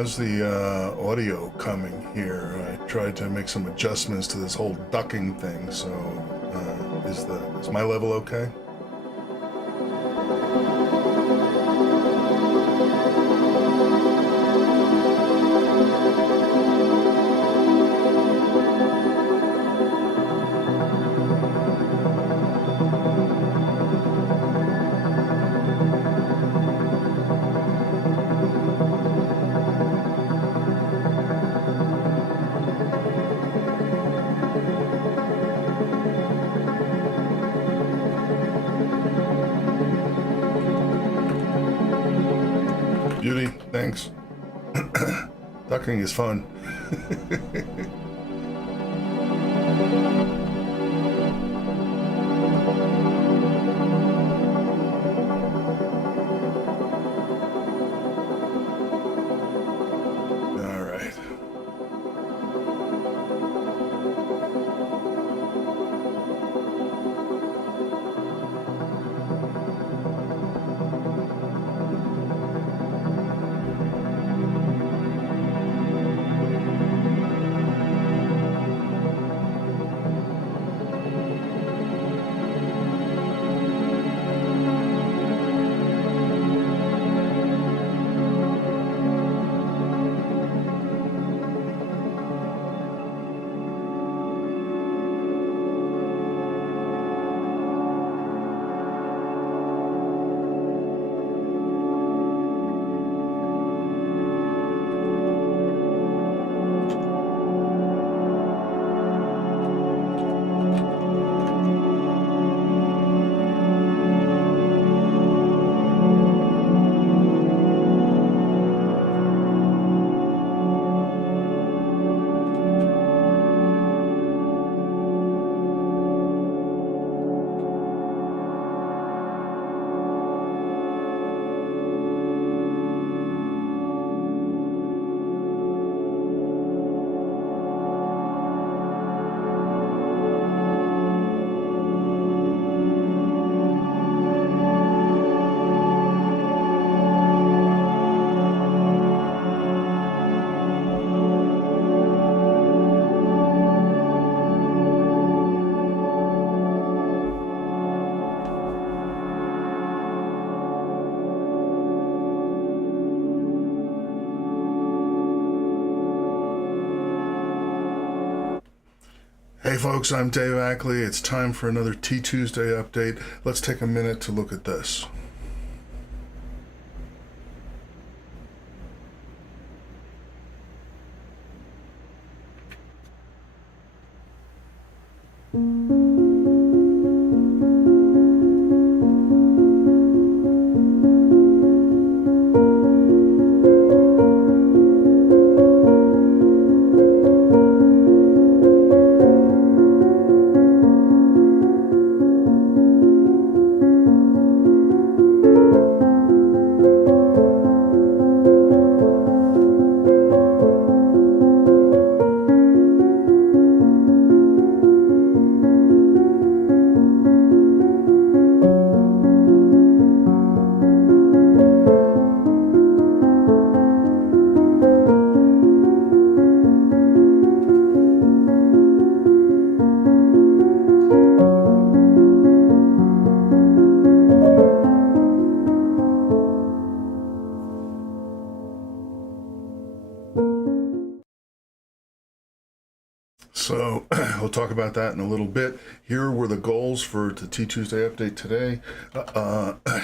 how's the audio coming here? I tried to make some adjustments to this whole ducking thing, so is my level okay? Beauty, thanks. Ducking is fun. All right. Hey folks, I'm Dave Ackley. It's time for another T2sday update. Let's take a minute to look at this. So we'll talk about that in a little bit. Here were the goals for the T2sday update today.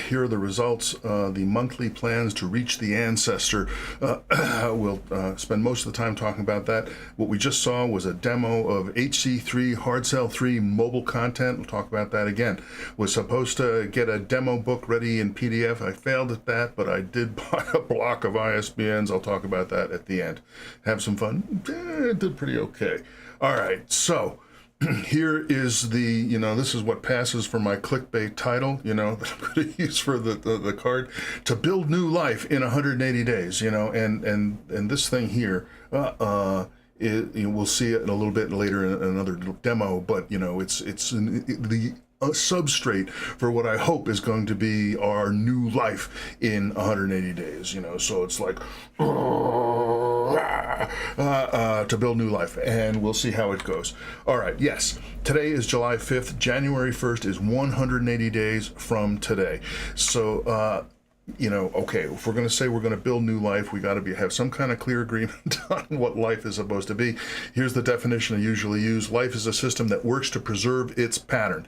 Here are the results. The monthly plans to reach the ancestor. We'll spend most of the time talking about that. What we just saw was a demo of HC3 Hard Cell 3 mobile content. We'll talk about that again. Was supposed to get a demo book ready in PDF. I failed at that, but I did buy a block of ISBNs. I'll talk about that at the end. Have some fun. Did pretty okay. All right, so here is the, this is what passes for my clickbait title, that I'm going to use for the card. To build new life in 180 days, and this thing here, we'll see it a little bit later in another demo, but, it's the a substrate for what I hope is going to be our new life in 180 days, so it's like to build new life, and we'll see how it goes. All right, yes, today is July 5th. January 1st is 180 days from today. So okay, if we're going to say we're going to build new life, we got to have some kind of clear agreement on what life is supposed to be. Here's the definition I usually use. Life is a system that works to preserve its pattern,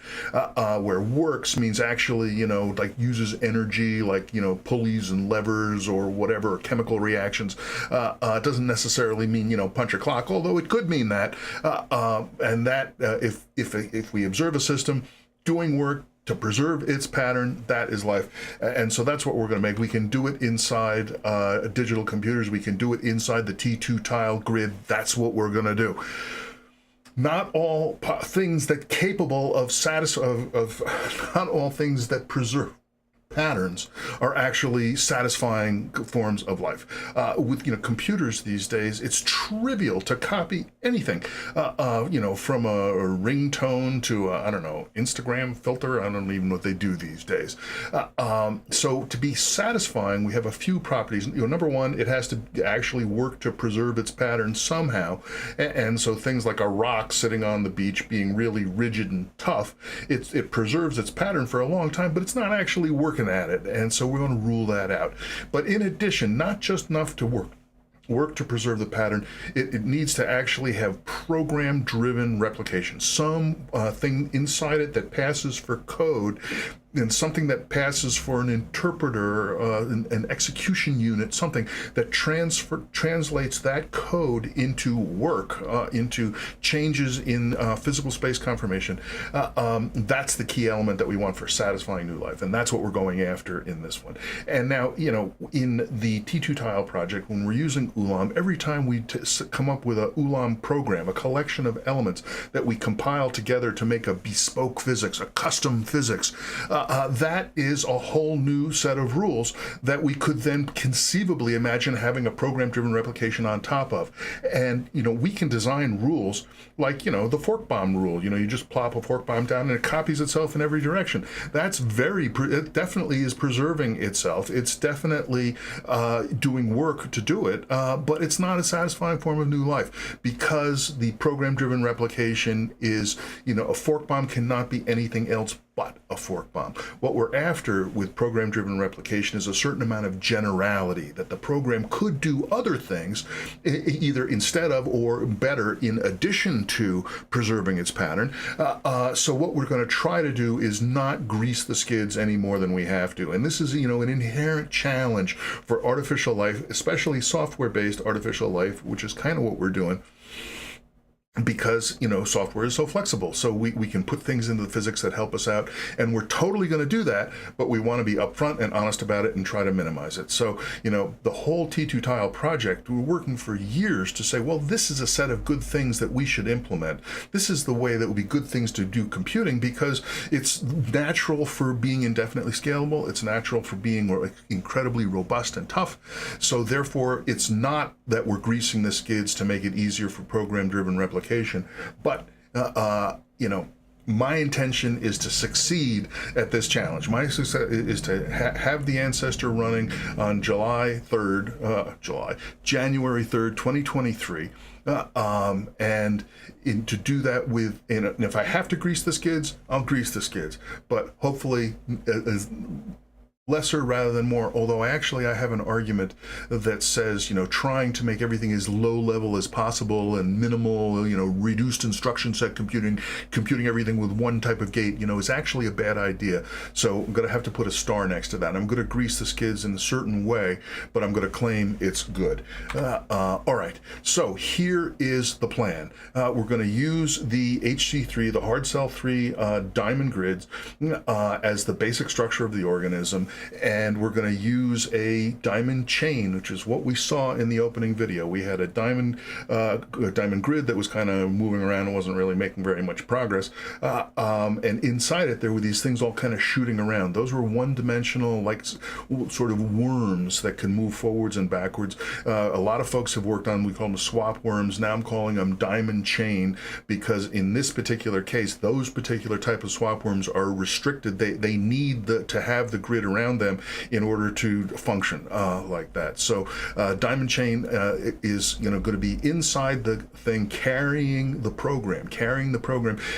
where works means actually, like uses energy, like, pulleys and levers or whatever, chemical reactions. It doesn't necessarily mean, punch a clock, although it could mean that. And that if we observe a system doing work to preserve its pattern, that is life. And so that's what we're going to make. We can do it inside digital computers. We can do it inside the T2 tile grid. That's what we're going to do. Not all things that capable of not all things that preserve patterns are actually satisfying forms of life. With computers these days, it's trivial to copy anything, from a ringtone to I don't know, Instagram filter. I don't even know what they do these days. So to be satisfying, we have a few properties. Number one, it has to actually work to preserve its pattern somehow, and so things like a rock sitting on the beach being really rigid and tough, it preserves its pattern for a long time, but it's not actually working at it, and so we're going to rule that out. But in addition, not just enough to work to preserve the pattern, it needs to actually have program-driven replication, some thing inside it that passes for code, and something that passes for an interpreter, an execution unit, something that translates that code into work, into changes in physical space conformation. That's the key element that we want for satisfying new life, and that's what we're going after in this one. And now, in the T2 tile project, when we're using Ulam, every time we come up with a Ulam program, a collection of elements that we compile together to make a bespoke physics, a custom physics, that is a whole new set of rules that we could then conceivably imagine having a program-driven replication on top of. And, we can design rules like, the fork bomb rule. You just plop a fork bomb down and it copies itself in every direction. That's it definitely is preserving itself. It's definitely doing work to do it, but it's not a satisfying form of new life because the program-driven replication is, a fork bomb cannot be anything else but a fork bomb. What we're after with program-driven replication is a certain amount of generality, that the program could do other things, either instead of or better in addition to preserving its pattern. So what we're going to try to do is not grease the skids any more than we have to. And this is, an inherent challenge for artificial life, especially software-based artificial life, which is kind of what we're doing. Because software is so flexible, so we can put things into the physics that help us out, and we're totally going to do that, but we want to be upfront and honest about it and try to minimize it. So the whole T2 tile project, we're working for years to say, well, this is a set of good things that we should implement. This is the way that would be good things to do computing, because it's natural for being indefinitely scalable, it's natural for being incredibly robust and tough. So therefore, it's not that we're greasing the skids to make it easier for program-driven replication. But, my intention is to succeed at this challenge. My success is to have the ancestor running on January 3rd, 2023. And to do that and if I have to grease the skids, I'll grease the skids. But hopefully, as lesser rather than more, although I have an argument that says, trying to make everything as low level as possible and minimal, reduced instruction set computing everything with one type of gate, is actually a bad idea. So I'm going to have to put a star next to that. I'm going to grease the skids in a certain way, but I'm going to claim it's good. All right, so here is the plan. We're going to use the HC3, the hard cell 3 diamond grids, as the basic structure of the organism. and we're going to use a diamond chain, which is what we saw in the opening video. We had a diamond grid that was kind of moving around and wasn't really making very much progress, and inside it there were these things all kind of shooting around. Those were one-dimensional, like sort of worms that can move forwards and backwards. A lot of folks have worked on, we call them swap worms. Now I'm calling them diamond chain, because in this particular case, those particular type of swap worms are restricted. They need to have the grid around them in order to function like that. So diamond chain is going to be inside the thing, carrying the program,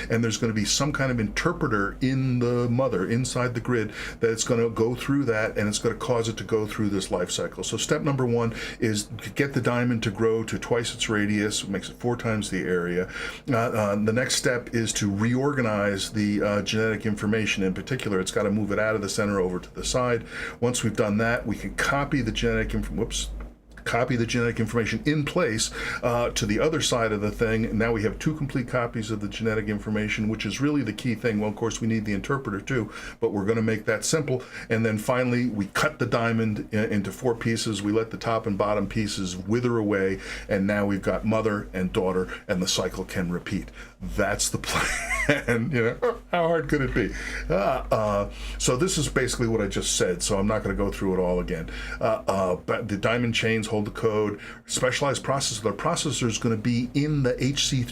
and there's going to be some kind of interpreter in the mother, inside the grid, that's going to go through that, and it's going to cause it to go through this life cycle. So step number one is to get the diamond to grow to twice its radius, makes it 4 times the area. The next step is to reorganize the genetic information. In particular, it's got to move it out of the center over to the side. Once we've done that, we can copy the genetic information in place to the other side of the thing. Now we have 2 complete copies of the genetic information, which is really the key thing. Well, of course, we need the interpreter too, but we're going to make that simple. And then finally, we cut the diamond into 4 pieces. We let the top and bottom pieces wither away, and now we've got mother and daughter, and the cycle can repeat. That's the plan. How hard could it be? So this is basically what I just said, so I'm not going to go through it all again. But the diamond chains hold the code. Specialized processor. The processor is going to be in the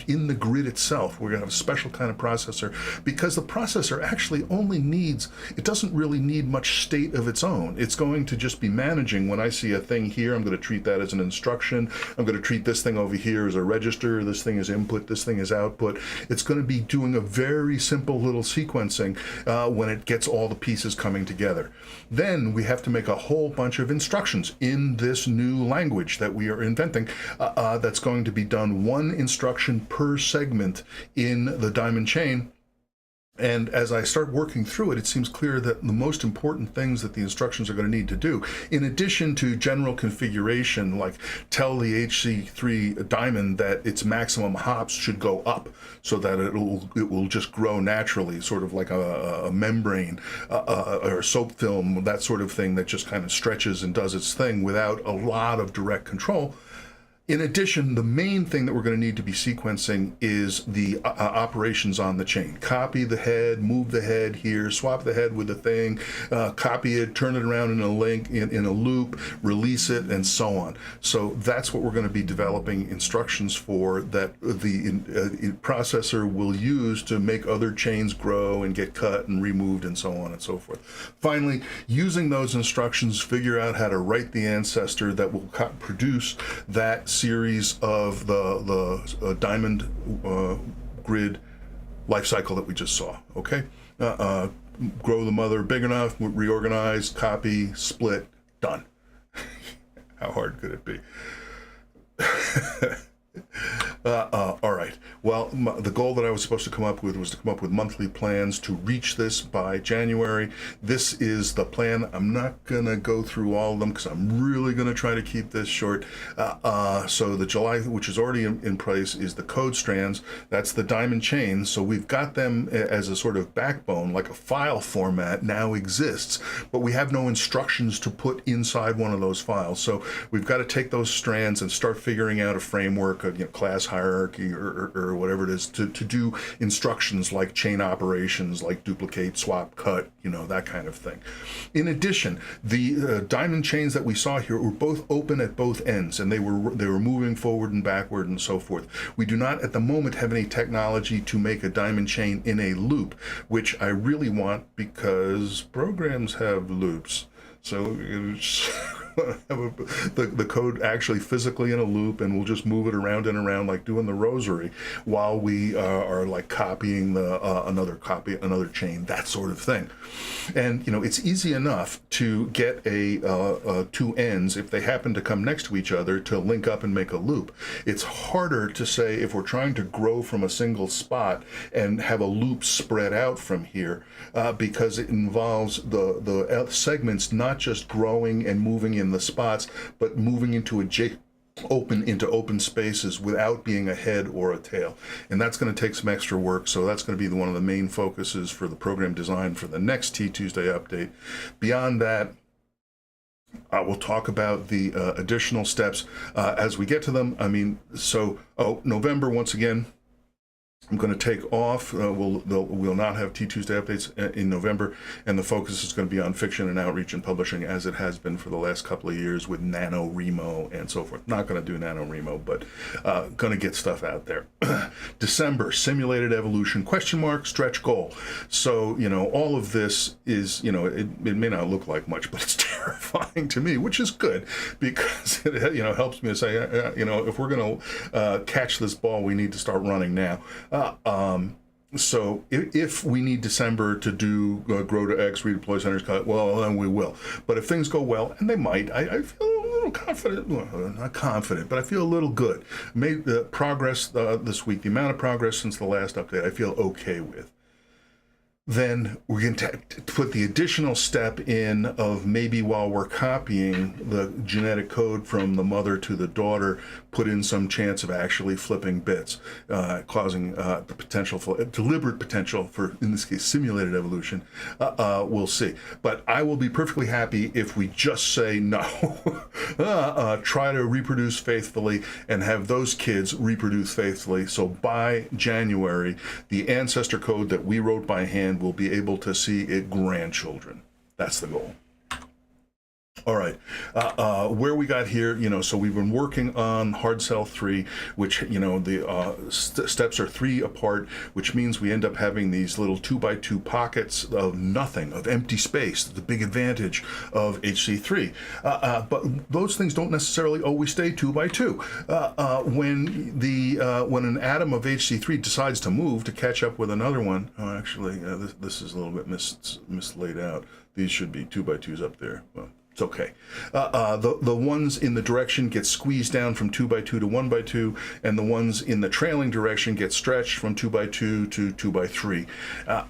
in the grid itself. We're going to have a special kind of processor, because the processor actually only needs, it doesn't really need much state of its own. It's going to just be managing. When I see a thing here, I'm going to treat that as an instruction. I'm going to treat this thing over here as a register. This thing is input. This thing is output. It's going to be doing a very simple little sequencing when it gets all the pieces coming together. Then we have to make a whole bunch of instructions in this new language that we are inventing that's going to be done 1 instruction per segment in the diamond chain. And as I start working through it, it seems clear that the most important things that the instructions are going to need to do, in addition to general configuration, like tell the HC3 diamond that its maximum hops should go up so that it will just grow naturally, sort of like a membrane or soap film, that sort of thing that just kind of stretches and does its thing without a lot of direct control. In addition, the main thing that we're going to need to be sequencing is the operations on the chain. Copy the head, move the head here, swap the head with the thing, copy it, turn it around in a link, in a loop, release it, and so on. So that's what we're going to be developing instructions for, that the processor will use to make other chains grow and get cut and removed and so on and so forth. Finally, using those instructions, figure out how to write the ancestor that will produce that series of the diamond grid life cycle that we just saw. Okay, grow the mother big enough, reorganize, copy, split, done. How hard could it be? All right. Well, the goal that I was supposed to come up with was to come up with monthly plans to reach this by January. This is the plan. I'm not going to go through all of them because I'm really going to try to keep this short. So the July, which is already in place, is the code strands. That's the diamond chains. So we've got them as a sort of backbone, like a file format now exists, but we have no instructions to put inside one of those files. So we've got to take those strands and start figuring out a framework, a class hierarchy or whatever it is, to do instructions like chain operations, like duplicate, swap, cut, that kind of thing. In addition, the diamond chains that we saw here were both open at both ends, and they were moving forward and backward and so forth. We do not at the moment have any technology to make a diamond chain in a loop, which I really want because programs have loops. So have the code actually physically in a loop, and we'll just move it around and around like doing the rosary while we are like copying another chain, that sort of thing. And it's easy enough to get a 2 ends, if they happen to come next to each other, to link up and make a loop. It's harder to say if we're trying to grow from a single spot and have a loop spread out from here, because it involves the segments not just growing and moving in the spots, but moving into open into open spaces without being a head or a tail. And that's going to take some extra work. So that's going to be one of the main focuses for the program design for the next T2sday update. Beyond that, we'll talk about the additional steps as we get to them. I mean, so, November, once again, I'm going to take off. We'll not have T2sday updates in November, and the focus is going to be on fiction and outreach and publishing, as it has been for the last couple of years with NaNoWriMo and so forth. Not going to do NaNoWriMo, but going to get stuff out there. December, simulated evolution, question mark, stretch goal. So, all of this is, it may not look like much, but it's terrifying to me, which is good, because it, helps me to say, if we're going to catch this ball, we need to start running now. So if we need December to do grow to X, redeploy centers, well, then we will. But if things go well, and they might, I feel a little confident, well, not confident, but I feel a little good. Made the progress this week, the amount of progress since the last update, I feel okay with. Then we're going to put the additional step in of maybe while we're copying the genetic code from the mother to the daughter, put in some chance of actually flipping bits, causing the potential for deliberate potential for, in this case, simulated evolution. We'll see. But I will be perfectly happy if we just say no. Try to reproduce faithfully and have those kids reproduce faithfully. So by January, the ancestor code that we wrote by hand will be able to see it grandchildren. That's the goal. All right, where we got here, so we've been working on hard cell 3, which, the steps are 3 apart, which means we end up having these little 2x2 pockets of nothing, of empty space, the big advantage of HC3. But those things don't necessarily always stay 2x2. When an atom of HC3 decides to move to catch up with another one, this is a little bit mislaid out. These should be 2x2s up there. Well, it's okay. The ones in the direction get squeezed down from 2x2 to 1x2, and the ones in the trailing direction get stretched from 2x2 to 2x3,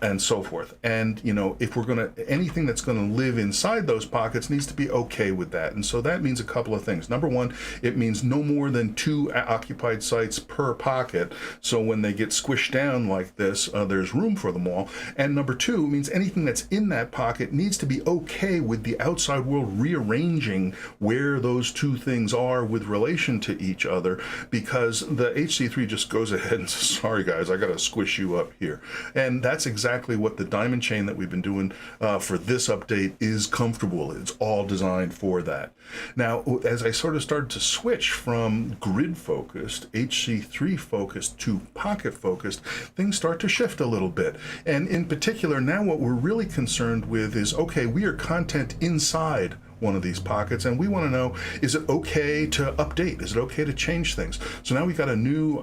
and so forth. And, if we're going to, anything that's going to live inside those pockets needs to be okay with that. And so that means a couple of things. Number one, it means no more than 2 occupied sites per pocket. So when they get squished down like this, there's room for them all. And number two, it means anything that's in that pocket needs to be okay with the outside world rearranging where those two things are with relation to each other, because the HC3 just goes ahead and says, sorry guys, I gotta squish you up here. And that's exactly what the diamond chain that we've been doing for this update is comfortable. It's all designed for that. Now, as I sort of started to switch from grid focused, HC3 focused to pocket focused, things start to shift a little bit. And in particular, now what we're really concerned with is, okay, we are content inside one of these pockets, and we want to know, is it okay to update? Is it okay to change things? So now we got a new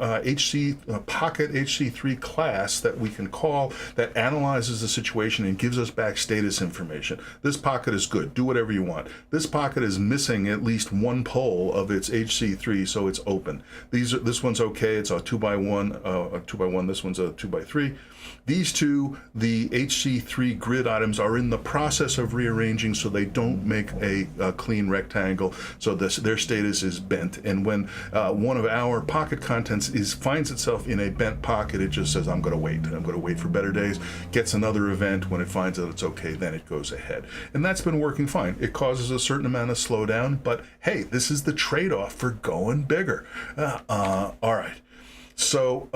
pocket HC3 class that we can call, that analyzes the situation and gives us back status information. This pocket is good, do whatever you want. This pocket is missing at least one pole of its HC3, so it's open. This one's okay, it's a 2x1, this one's a 2x3. These two, the HC3 grid items, are in the process of rearranging so they don't make a clean rectangle, so their status is bent. And when one of our pocket contents finds itself in a bent pocket, it just says, I'm going to wait. I'm going to wait for better days. Gets another event. When it finds that it's okay, then it goes ahead. And that's been working fine. It causes a certain amount of slowdown, but hey, this is the trade-off for going bigger. All right. So,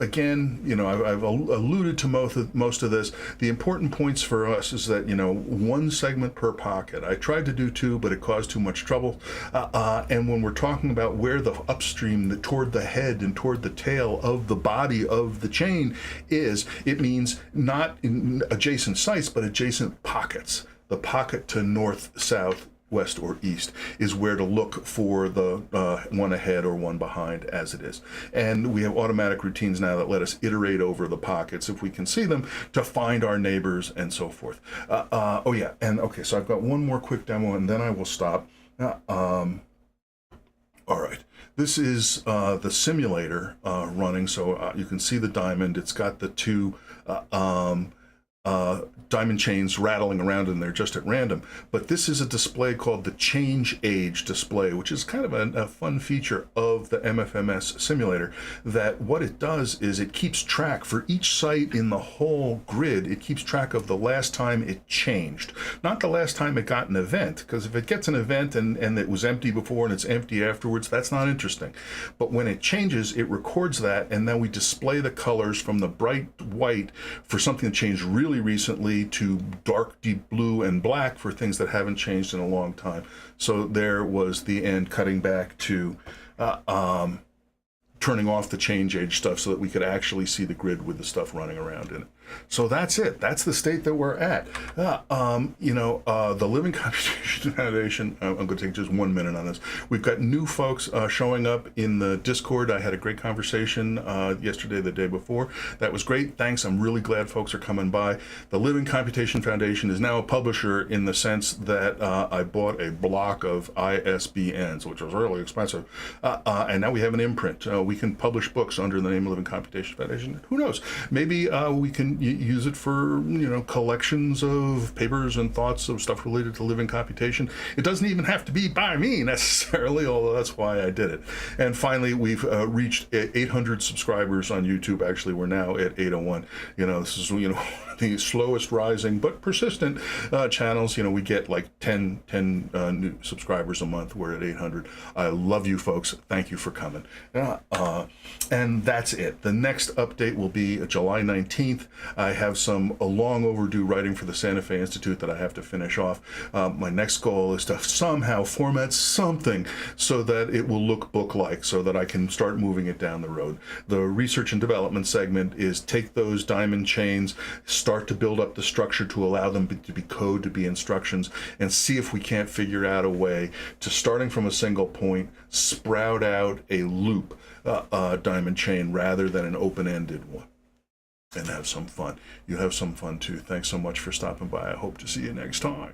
again, I've alluded to most of this. The important points for us is that, one segment per pocket. I tried to do 2, but it caused too much trouble. And when we're talking about where the upstream, toward the head and toward the tail of the body of the chain is, it means not in adjacent sites, but adjacent pockets. The pocket to north, south, west, or east is where to look for the one ahead or one behind, as it is. And we have automatic routines now that let us iterate over the pockets, if we can see them, to find our neighbors and so forth. Oh yeah, and okay, so I've got one more quick demo and then I will stop. All right, this is the simulator running, so you can see the diamond. It's got the two diamond chains rattling around in there just at random. But this is a display called the change age display, which is kind of a fun feature of the MFMS simulator, that what it does is it keeps track for each site in the whole grid. It keeps track of the last time it changed, not the last time it got an event, because if it gets an event and it was empty before and it's empty afterwards, that's not interesting. But when it changes, it records that, and then we display the colors from the bright white for something that changed really recently to dark deep blue and black for things that haven't changed in a long time. So there was the end, cutting back to turning off the change age stuff so that we could actually see the grid with the stuff running around in it. So that's it. That's the state that we're at. The Living Computation Foundation, I'm going to take just 1 minute on this. We've got new folks showing up in the Discord. I had a great conversation yesterday, the day before. That was great. Thanks. I'm really glad folks are coming by. The Living Computation Foundation is now a publisher in the sense that I bought a block of ISBNs, which was really expensive. And now we have an imprint. We can publish books under the name of Living Computation Foundation. Who knows? Maybe we can use it for collections of papers and thoughts of stuff related to living computation. It doesn't even have to be by me necessarily, although that's why I did it. And finally, we've reached 800 subscribers on YouTube. Actually, we're now at 801. This is the slowest rising but persistent channels. We get like 10 new subscribers a month. We're at 800. I love you folks. Thank you for coming. And that's it. The next update will be July 19th. I have some long overdue writing for the Santa Fe Institute that I have to finish off. My next goal is to somehow format something so that it will look book-like, so that I can start moving it down the road. The research and development segment is take those diamond chains, start to build up the structure to allow them to be code, to be instructions, and see if we can't figure out a way to, starting from a single point, sprout out a loop diamond chain rather than an open-ended one. And have some fun. You have some fun too. Thanks so much for stopping by. I hope to see you next time.